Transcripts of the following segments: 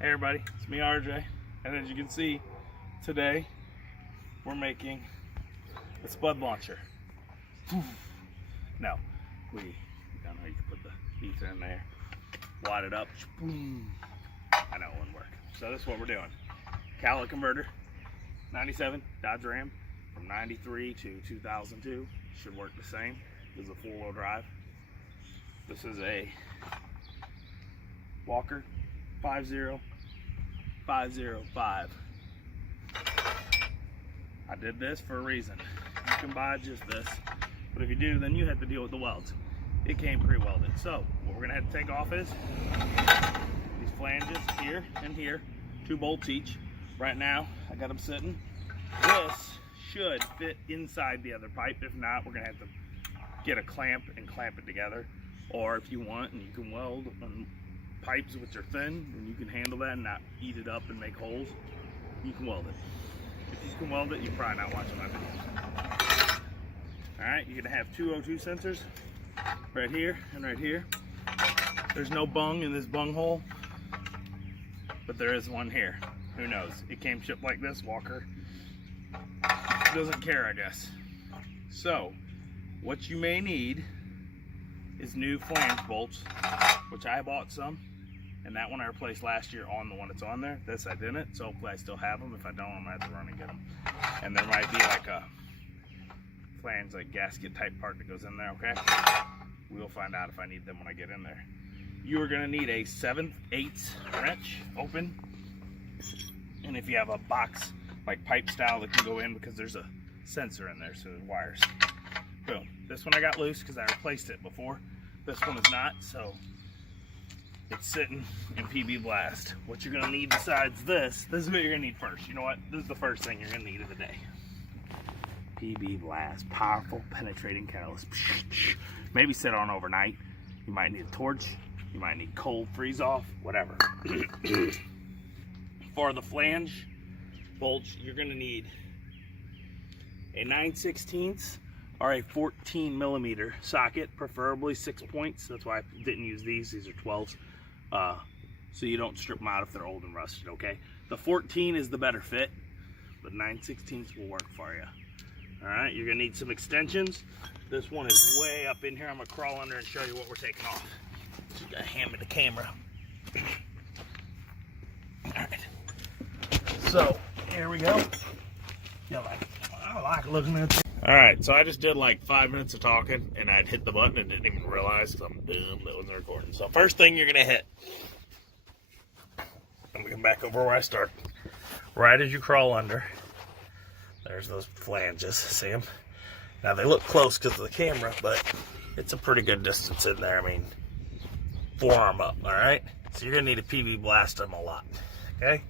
Hey everybody, it's me RJ, and as you can see, today we're making a spud launcher. No, I don't know, you can put the ether in there, wad it up, boom. I know it wouldn't work. So this is what we're doing. Catalytic converter, 97 Dodge Ram from 93 to 2002. Should work the same. This is a four-wheel drive. This is a Walker 50505. I did this for a reason. You can buy just this, but if you do, then you have to deal with the welds. It came pre-welded. So what we're gonna have to take off is these flanges here and here, 2 bolts each. Right now, I got them sitting. This should fit inside the other pipe. If not, we're gonna have to get a clamp and clamp it together. Or if you want, and you can weld on pipes which are thin, and you can handle that and not eat it up and make holes, you can weld it. If you can weld it, you're probably not watching my videos. Alright, you're gonna have 2 O2 sensors right here and right here. There's no bung in this bung hole, but there is one here. Who knows? It came shipped like this. Walker doesn't care, I guess. So what you may need is new flange bolts, which I bought some, and that one I replaced last year on the one that's on there. This I didn't, so hopefully I still have them. If I don't, I'm gonna have to run and get them. And there might be like a flange, like gasket type part that goes in there, okay? We'll find out if I need them when I get in there. You are gonna need a 7/8 wrench open, and if you have a box like pipe style that can go in, because there's a sensor in there, so the wires. Boom. This one I got loose because I replaced it before. This one is not, so it's sitting in PB Blast. What you're gonna need besides this is what you're gonna need first. You know what? This is the first thing you're gonna need of the day. PB Blast, powerful penetrating catalyst. Maybe sit on overnight. You might need a torch. You might need cold freeze off, whatever. For the flange bolts, you're gonna need a 9/16 or a 14 millimeter socket, preferably 6 points. That's why I didn't use these. These are 12s. So you don't strip them out if they're old and rusted, okay? The 14 is the better fit, but 9/16 will work for you. All right, you're gonna need some extensions. This one is way up in here. I'm gonna crawl under and show you what we're taking off. So you gotta hand me the camera. All right, so here we go. I like looking at this. All right, so I just did like 5 minutes of talking, and I'd hit the button and didn't even realize, because I'm dumb, that wasn't recording. So first thing you're gonna hit, I'm gonna come back over where I started. Right as you crawl under, there's those flanges, see them? Now they look close because of the camera, but it's a pretty good distance in there. I mean, forearm up, all right? So you're gonna need a PB Blast them a lot, okay?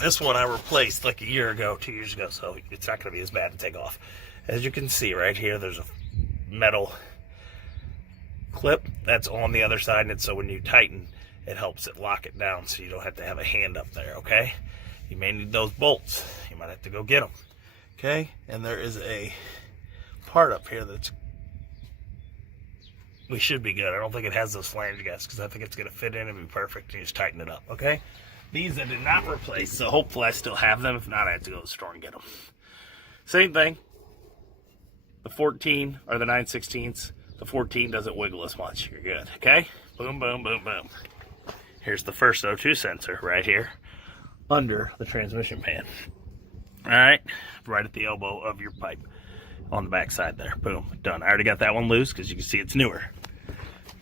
This one I replaced like a year ago, 2 years ago, so it's not going to be as bad to take off. As you can see right here, there's a metal clip that's on the other side, and so when you tighten, it helps it lock it down so you don't have to have a hand up there, okay? You may need those bolts. You might have to go get them, okay? And there is a part up here that's, we should be good. I don't think it has those flange gaskets because I think it's going to fit in and be perfect, and you just tighten it up, okay? These I did not replace, so hopefully I still have them. If not, I have to go to the store and get them. Same thing. The 14 or the 9/16. The 14 doesn't wiggle as much. You're good, okay? Boom, boom, boom, boom. Here's the first O2 sensor right here under the transmission pan. All right, right at the elbow of your pipe on the back side there. Boom, done. I already got that one loose because you can see it's newer.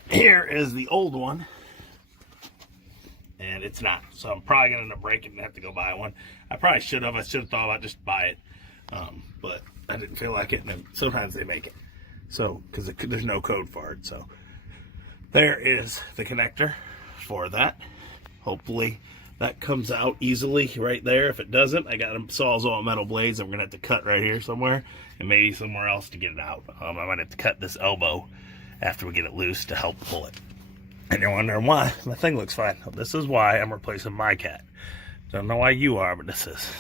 Here is the old one. And it's not, so I'm probably gonna end up breaking and have to go buy one. I probably should have. I should have thought about just buy it, but I didn't feel like it. And then sometimes they make it, so because there's no code for it. So there is the connector for that. Hopefully that comes out easily right there. If it doesn't, I got them Sawzall metal blades. I'm gonna have to cut right here somewhere, and maybe somewhere else to get it out. I might have to cut this elbow after we get it loose to help pull it. And you're wondering why my thing looks fine. This is why I'm replacing my cat. Don't know why you are, but this is.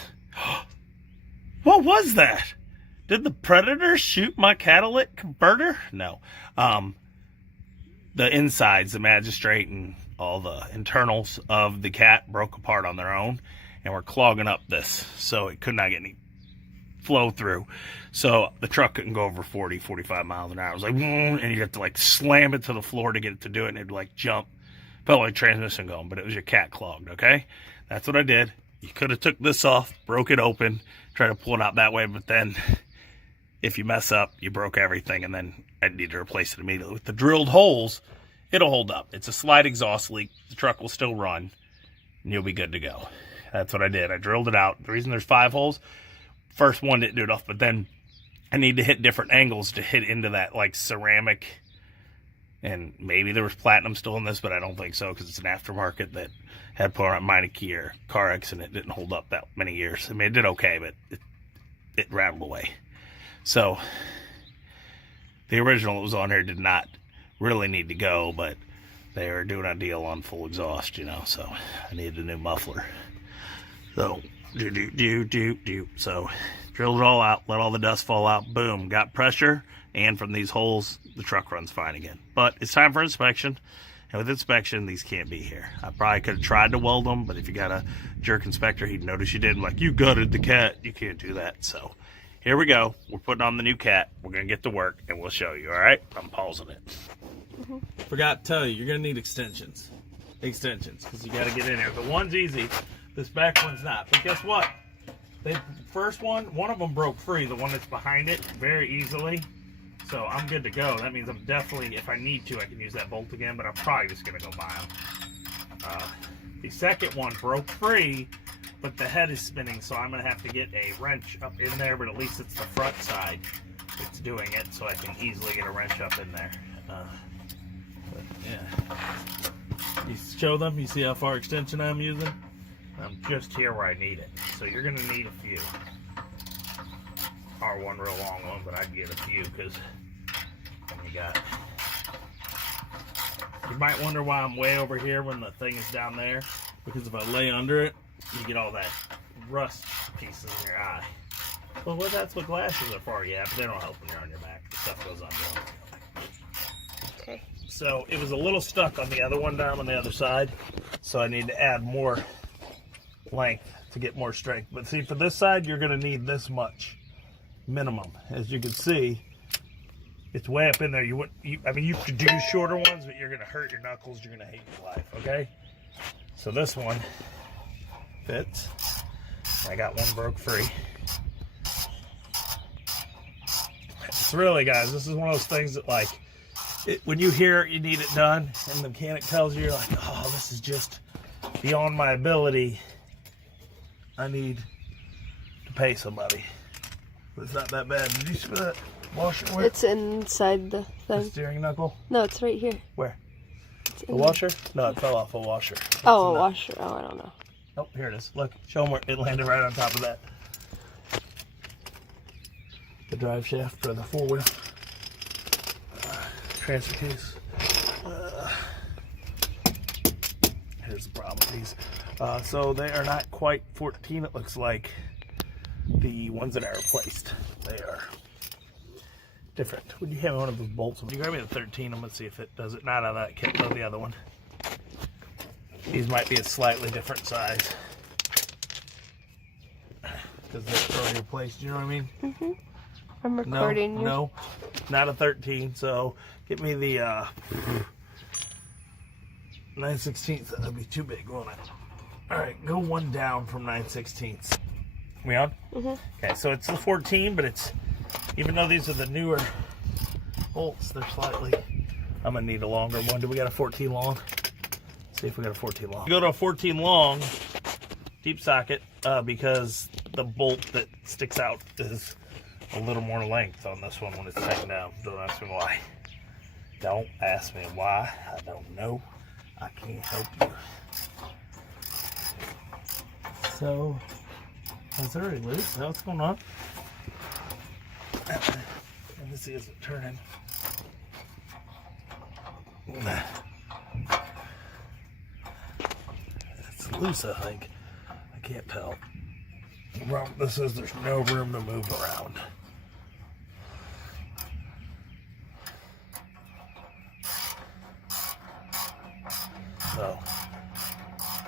What was that? Did the Predator shoot my catalytic converter? No. The insides, the magistrate and all the internals of the cat broke apart on their own and were clogging up this, so it could not get any flow through. So the truck couldn't go over 40, 45 miles an hour. It was like, and you have to like slam it to the floor to get it to do it, and it'd like jump. Felt like transmission going, but it was your cat clogged, okay? That's what I did. You could have took this off, broke it open, try to pull it out that way, but then if you mess up, you broke everything, and then I'd need to replace it immediately. With the drilled holes, it'll hold up. It's a slight exhaust leak. The truck will still run, and you'll be good to go. That's what I did. I drilled it out. The reason there's 5 holes, first one didn't do it off, but then I need to hit different angles to hit into that like ceramic, and maybe there was platinum still in this, but I don't think so, because it's an aftermarket that had put on mine a key or car accident. It didn't hold up that many years. I mean, it did okay, but it rattled away. So the original that was on here did not really need to go, but they were doing a deal on full exhaust, you know, so I needed a new muffler. So so drilled it all out, let all the dust fall out, boom, got pressure, and from these holes the truck runs fine again. But it's time for inspection, and with inspection these can't be here. I probably could have tried to weld them, but if you got a jerk inspector, he'd notice you didn't, like, you gutted the cat. You can't do that. So here we go. We're putting on the new cat. We're gonna get to work and we'll show you. All right, I'm pausing it. Forgot to tell you, you're gonna need extensions because you got to get in there. The one's easy, this back one's not. But guess what, the first one of them broke free, the one that's behind it, very easily. So I'm good to go. That means I'm definitely, if I need to, I can use that bolt again, but I'm probably just gonna go buy them. The second one broke free, but the head is spinning, so I'm gonna have to get a wrench up in there, but at least it's the front side that's doing it, so I can easily get a wrench up in there. But yeah, you show them, you see how far extension I'm using? I'm just here where I need it. So you're gonna need a few. Or one real long one, but I'd get a few, because you got, you might wonder why I'm way over here when the thing is down there, because if I lay under it, you get all that rust pieces in your eye. Well, that's what glasses are for, yeah, but they don't help when you're on your back. The stuff goes under them. Okay. So it was a little stuck on the other one down on the other side, so I need to add more length to get more strength. But see, for this side, you're going to need this much minimum. As you can see, it's way up in there. I mean, you could do shorter ones, but you're going to hurt your knuckles. You're going to hate your life, okay? So this one fits. I got one broke free. It's really, guys, this is one of those things that, like, when you hear you need it done and the mechanic tells you, you're like, oh, this is just beyond my ability. I need to pay somebody. But it's not that bad. Did you see that washer? Where? It's inside the thing. The steering knuckle? No, it's right here. Where? The washer? No, it fell off a washer. Oh, a washer. Oh, I don't know. Oh, here it is. Look, show them where it landed, right on top of that. The drive shaft for the 4-wheel. Transfer case. Here's the problem with these. So they are not quite 14, it looks like, the ones that I replaced. They are different. Would you have one of those bolts? Would you grab me the 13? I'm going to see if it does it. Not out of that kit, though, the other one. These might be a slightly different size, because they're already replaced. You know what I mean? Mm-hmm. I'm recording you. No, not a 13. So get me the 9/16. That'd be too big, won't it? All right, go one down from 9/16. We on? Mm-hmm. Okay, so it's the 14, but it's, even though these are the newer bolts, they're slightly, I'm gonna need a longer one. Do we got a 14 long? Let's see if we got a 14 long. You go to a 14 long deep socket because the bolt that sticks out is a little more length on this one when it's taken down. Don't ask me why. Don't ask me why. I don't know. I can't help you. So, it's already loose. What's going on? Let me see, is it turning? It's loose, I think. I can't tell. This is, there's no room to move around. So,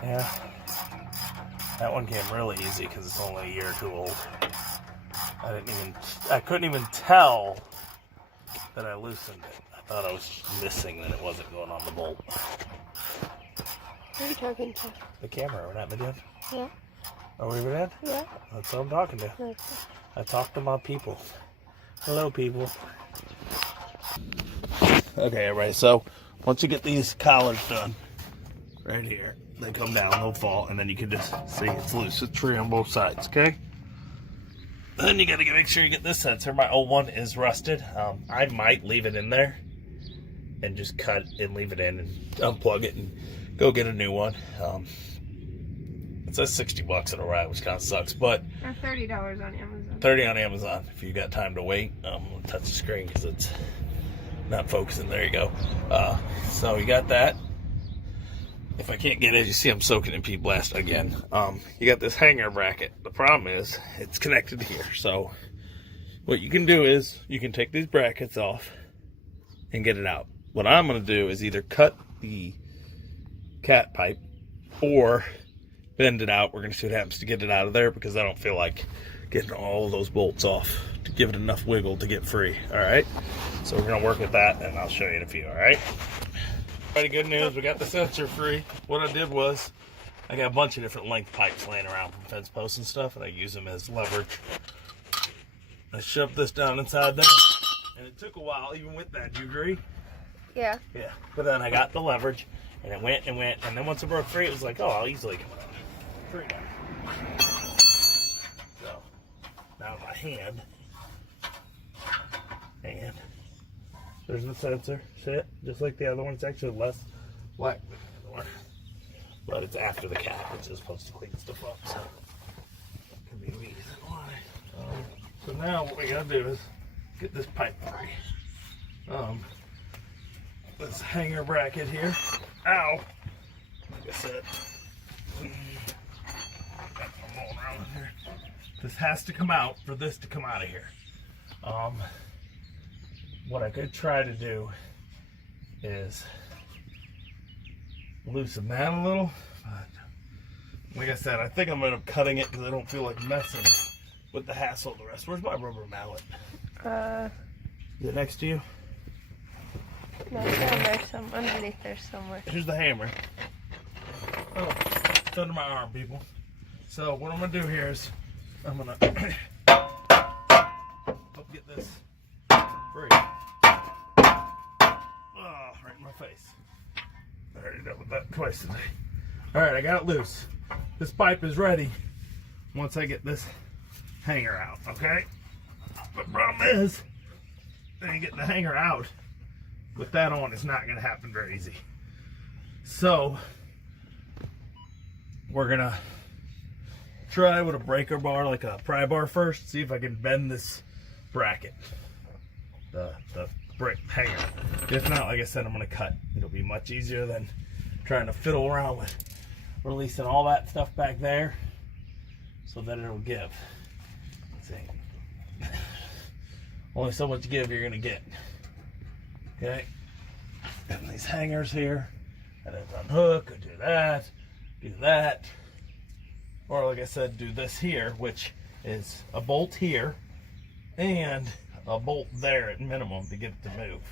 Yeah. That one came really easy because it's only a year or two old. I couldn't even tell that I loosened it. I thought I was missing that it wasn't going on the bolt. Who are you talking to? The camera, we're not video? Yeah. Are we video? Yeah. That's what I'm talking to. Okay. I talk to my people. Hello, people. Okay, everybody, so once you get these collars done, right here, they come down, they'll fall, and then you can just see it's loose. It's free on both sides, okay? Then you gotta make sure you get this sensor. My old one is rusted. I might leave it in there and just cut and leave it in and unplug it and go get a new one. It says $60 at a ride, which kind of sucks, but Or $30 on Amazon. $30 on Amazon if you got time to wait. I'm gonna touch the screen because it's not focusing. There you go. So you got that. If I can't get it, you see I'm soaking in pea blast again. You got this hanger bracket. The problem is it's connected here. So what you can do is you can take these brackets off and get it out. What I'm going to do is either cut the cat pipe or bend it out. We're going to see what happens to get it out of there because I don't feel like getting all of those bolts off to give it enough wiggle to get free. All right. So we're going to work with that and I'll show you in a few. All right. Pretty good news, we got the sensor free. What I did was, I got a bunch of different length pipes laying around from fence posts and stuff, and I use them as leverage. I shoved this down inside there, and it took a while, even with that. Do you agree? Yeah. Yeah. But then I got the leverage, and it went, and then once it broke free, it was like, oh, I'll easily get it free now. So, now my hand, and there's the sensor. See it? Just like the other one. It's actually less black than the other one. But it's after the cat, which is supposed to clean stuff up. So that could be a reason why. So now what we gotta do is get this pipe free. This hanger bracket here. Ow! Like I said. I'm rolling around here. This has to come out for this to come out of here. What I could try to do is loosen that a little, but like I said, I think I'm going to end up cutting it because I don't feel like messing with the hassle of the rest. Where's my rubber mallet? Is it next to you? No, it's down there underneath there somewhere. Here's the hammer. Oh, it's under my arm, people. So what I'm going to do here is I'm going to help get this free. Oh, right in my face. I already dealt with that twice today. Alright, I got it loose. This pipe is ready once I get this hanger out, okay? The problem is, then you get the hanger out with that on, it's not going to happen very easy. So, we're going to try with a breaker bar, like a pry bar first, see if I can bend this bracket. The brick hanger. If not, like I said, I'm going to cut. It'll be much easier than trying to fiddle around with releasing all that stuff back there so that it'll give. See, only so much give you're going to get. Okay, and these hangers here, and then unhook, or do that, or like I said, do this here, which is a bolt here and a bolt there at minimum to get it to move.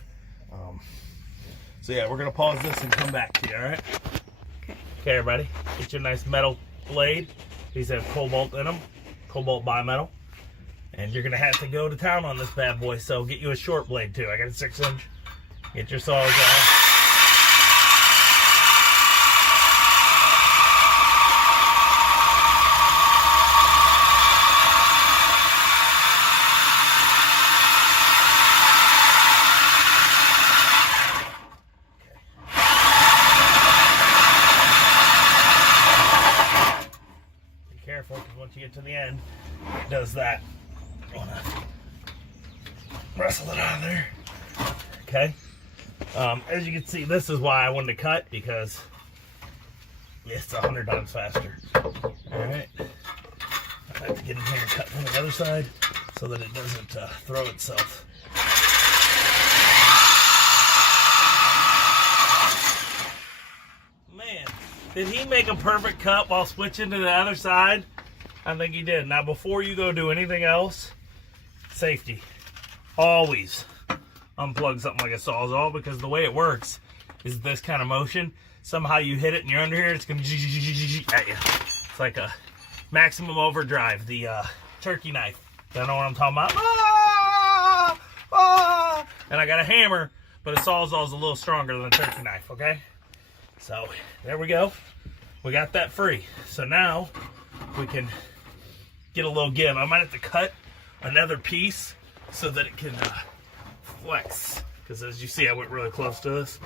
So yeah, we're gonna pause this and come back to you. All right? Okay, everybody, get your nice metal blade. These have cobalt in them, cobalt bimetal, and you're gonna have to go to town on this bad boy. So get you a short blade too. I got a 6-inch. Get your saws out. Once you get to the end, it does that. Wrestle it out of there. Okay. As you can see, this is why I wanted to cut, because it's 100 times faster. Alright. I have to get in here and cut from the other side so that it doesn't throw itself. Man, Did he make a perfect cut while switching to the other side? I think he did. Now, before you go do anything else, safety. Always unplug something like a Sawzall, because the way it works is this kind of motion. Somehow you hit it and you're under here, it's going to at you. It's like a maximum overdrive, the turkey knife. Don't know what I'm talking about? Ah! Ah! And I got a hammer, but a Sawzall is a little stronger than a turkey knife, okay? So, there we go. We got that free. So now, we can get a little give. I might have to cut another piece so that it can flex. Because as you see, I went really close to this.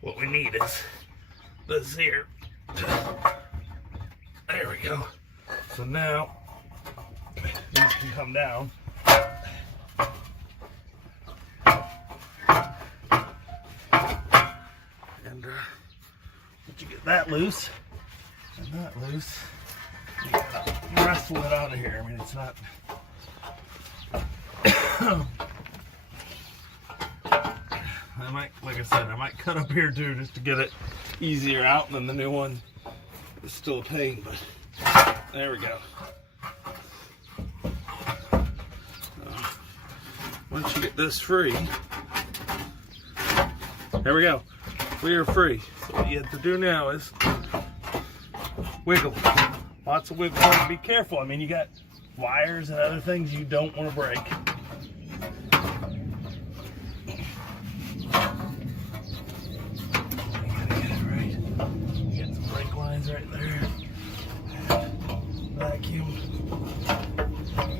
What we need is this here. There we go. So now, these can come down. And once you get that loose, and that loose, you gotta wrestle it out of here. I mean, it's not... I might, like I said, I might cut up here too just to get it easier out, and then the new one is still a pain, but there we go. Once you get this free, there we go. We are free. So what you have to do now is wiggle. Lots of wiggle. Be careful. I mean, you got wires and other things you don't want to break. Right there. Vacuum.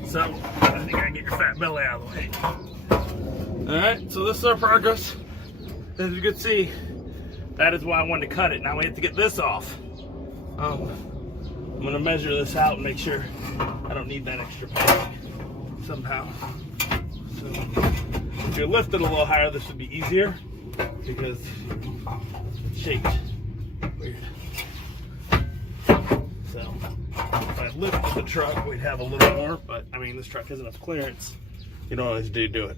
So, I think I can get your fat belly out of the way. Alright, so this is our progress. As you can see, that is why I wanted to cut it. Now we have to get this off. I'm going to measure this out and make sure I don't need that extra padding somehow. So, if you lift it a little higher, this would be easier because it's shaped weird. So, if I lifted the truck, we'd have a little more, but I mean, this truck has enough clearance. You don't always do it.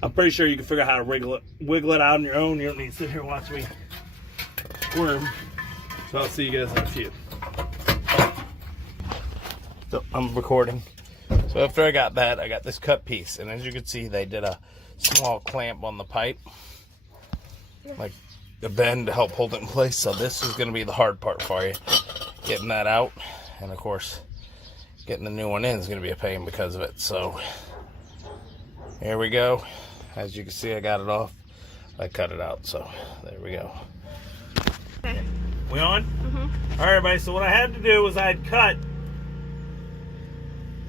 I'm pretty sure you can figure out how to wiggle it out on your own. You don't need to sit here and watch me squirm. So I'll see you guys in a few. So I'm recording. So after I got that, I got this cut piece, and as you can see, they did a small clamp on the pipe, like a bend to help hold it in place. So this is going to be the hard part for you. Getting that out, and of course getting the new one in is going to be a pain because of it. So here we go. As you can see, I got it off. I cut it out, so there we go. Okay. We on? Mm-hmm. All right, everybody, so what I had to do was I had cut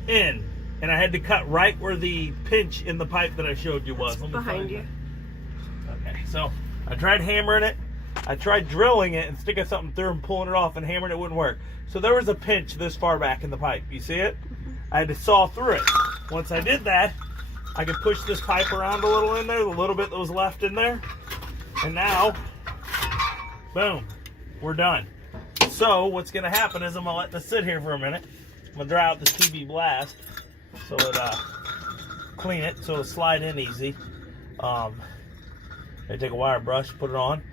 in, and I had to cut right where the pinch in the pipe that I showed you was. Behind you. Okay, so I tried hammering it. I tried drilling it and sticking something through and pulling it off and hammering it wouldn't work. So there was a pinch this far back in the pipe. You see it? I had to saw through it. Once I did that, I could push this pipe around a little in there, the little bit that was left in there. And now, boom, we're done. So what's going to happen is I'm going to let this sit here for a minute. I'm going to dry out this PB Blast so it clean it so it'll slide in easy. I take a wire brush, put it on.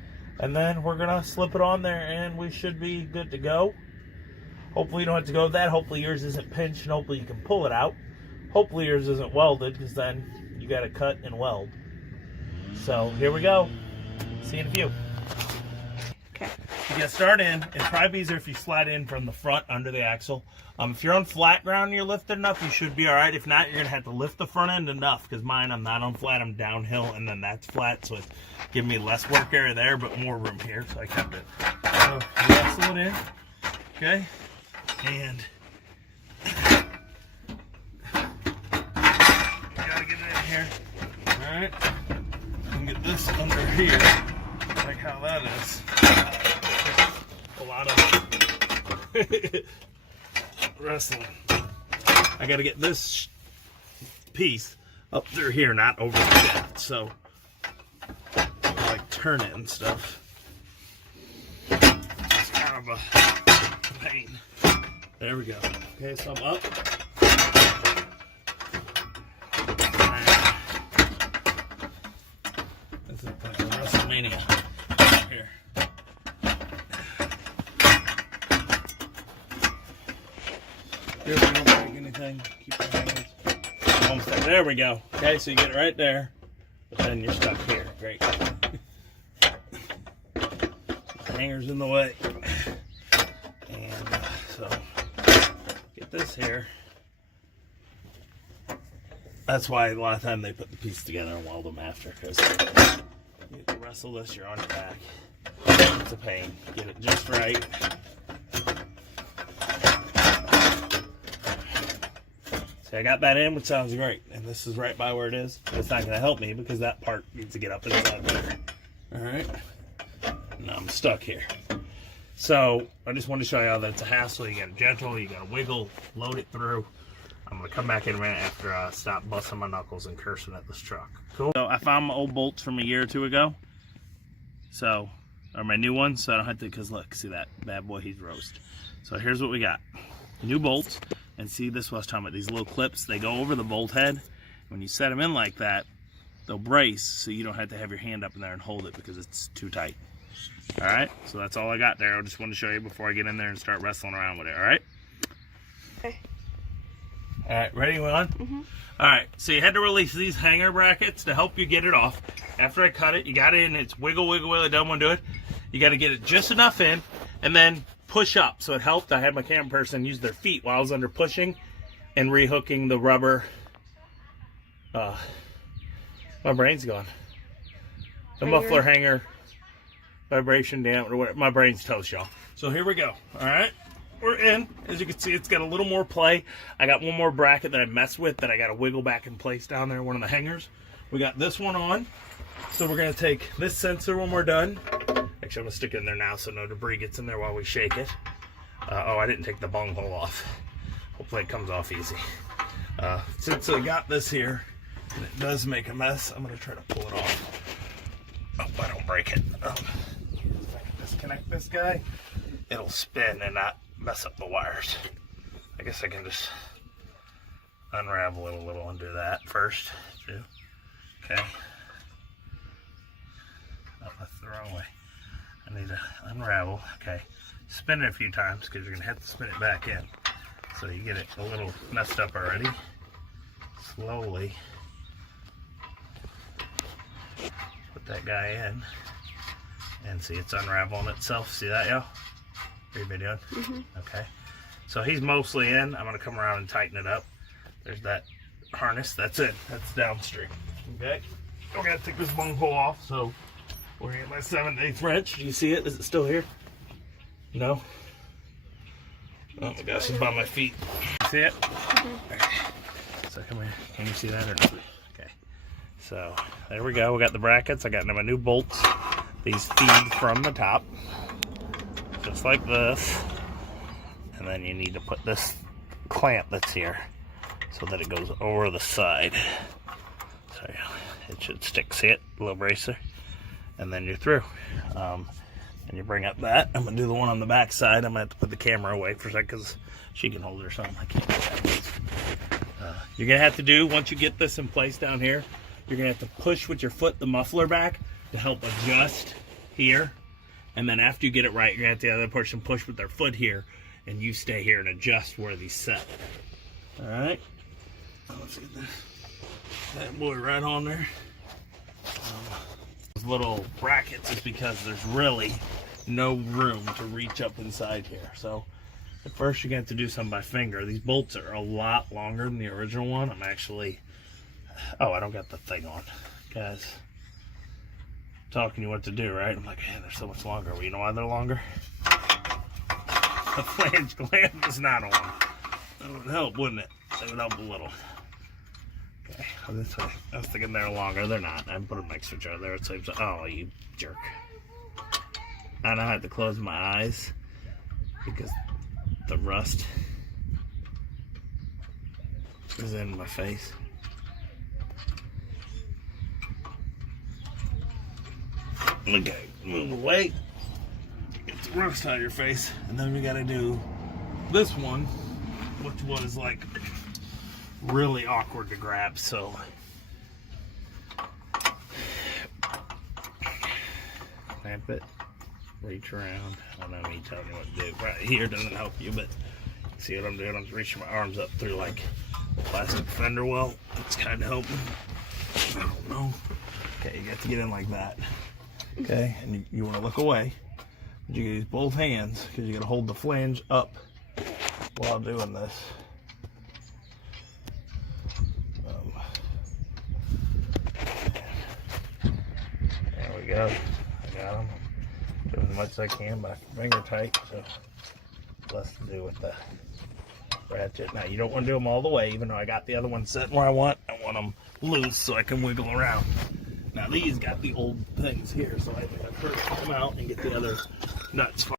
And then we're going to slip it on there and we should be good to go. Hopefully you don't have to go with that. Hopefully yours isn't pinched and hopefully you can pull it out. Hopefully yours isn't welded because then you got to cut and weld. So here we go. See you in a few. Okay. To get started in, it's probably easier if you slide in from the front under the axle. If you're on flat ground and you're lifted enough, you should be all right. If not, you're going to have to lift the front end enough because mine, I'm not on flat, I'm downhill, and then that's flat, so it's giving me less work area there, but more room here, so I kept it. So, wrestle it in, okay? And gotta get it in here, all right? And get this under here, like how that is. A lot of wrestling. I got to get this piece up through here, not over the shaft. So, like turn it and stuff. It's kind of a pain. There we go. Okay, so I'm up. This is like a WrestleMania here. Here, we don't break anything. Keep your hands. Almost there. There we go. Okay, so you get it right there, but then you're stuck here. Great. The hanger's in the way. And so, get this here. That's why a lot of time they put the piece together and weld them after, because you have to wrestle this, you're on your back. It's a pain. Get it just right. See, I got that in, which sounds great. And this is right by where it is. But it's not going to help me because that part needs to get up inside there. Alright. Now I'm stuck here. So, I just wanted to show you how that's a hassle. You got to gentle, you got to wiggle, load it through. I'm going to come back in a minute after I stop busting my knuckles and cursing at this truck. Cool. So, I found my old bolts from a year or two ago. So, or my new ones, so I don't have to, because look, see that bad boy, he's roast. So, here's what we got. New bolts. And see, this is what I was talking about. These little clips, they go over the bolt head. When you set them in like that, they'll brace so you don't have to have your hand up in there and hold it because it's too tight. Alright, so that's all I got there. I just wanted to show you before I get in there and start wrestling around with it, alright? Okay. Alright, ready, on? Mm-hmm. Alright, so you had to release these hanger brackets to help you get it off. After I cut it, you got it in, it's wiggle, wiggle, wiggle, I don't want to do it. You got to get it just enough in, and then push up. So it helped. I had my camera person use their feet while I was under pushing and rehooking the rubber. My brain's gone. The muffler hanger, vibration diameter, whatever. My brain's toast, y'all. So here we go. All right, we're in. As you can see, it's got a little more play. I got one more bracket that I messed with that I got to wiggle back in place down there, one of the hangers. We got this one on. So we're going to take this sensor when we're done. Actually, I'm going to stick it in there now so no debris gets in there while we shake it. Oh, I didn't take the bung hole off. Hopefully it comes off easy. Since I got this here, and it does make a mess, I'm going to try to pull it off. Hope I don't break it. If I can disconnect this guy, it'll spin and not mess up the wires. I guess I can just unravel it a little and do that first, too. Okay. Oh, that's the wrong way. I need to unravel. Okay. Spin it a few times because you're going to have to spin it back in. So you get it a little messed up already. Slowly put that guy in. And see, it's unraveling itself. See that, y'all? Are you videoing? Mm-hmm. Okay. So he's mostly in. I'm going to come around and tighten it up. There's that harness. That's it. That's downstream. Okay. I'm going to take this bung hole off. So we're going to get my 7/8 wrench. Do you see it? Is it still here? No? Oh my gosh, it's by my feet. See it? Mm-hmm. Okay. So come here. Can you see that or not? Okay. So there we go. We got the brackets. I got my new bolts. These feed from the top. Just like this. And then you need to put this clamp that's here so that it goes over the side. So yeah, it should stick. See it? Little bracer. And then you're through. And you bring up that. I'm going to do the one on the back side. I'm going to have to put the camera away for a second because she can hold it or something. I can't do that. You're going to have to do, once you get this in place down here, you're going to have to push with your foot the muffler back to help adjust here. And then after you get it right, you're going to have the other person push with their foot here. And you stay here and adjust where these set. Alright. Let's get that boy right on there. Little brackets is because there's really no room to reach up inside here. So at first you're going to have to do some by finger. These bolts are a lot longer than the original one. I'm actually, oh, I don't got the thing on. Guys, talking to you what to do, right? I'm like, man, they're so much longer. Well, you know why they're longer? The flange clamp is not on. That would help, wouldn't it? That would help a little. Okay, this way. I was thinking they're longer. They're not. I put an extra jar there. It saves. Oh, you jerk. And I had to close my eyes because the rust is in my face. Okay, move away. Get the rust out of your face. And then we got to do this one, which was like really awkward to grab, so clamp it, reach around. I don't know me telling you what to do. Right here doesn't help you, but See what I'm doing? I'm just reaching my arms up through like plastic fender well. It's kind of helping. I don't know. Okay, you got to get in like that. Okay, and you want to look away. But you use both hands because you got to hold the flange up while doing this. There we go. I got them. Doing as much as I can by finger tight, so less to do with the ratchet. Now you don't want to do them all the way, even though I got the other one sitting where I want them loose so I can wiggle around. Now these got the old things here, so I think I first take them out and get the other nuts.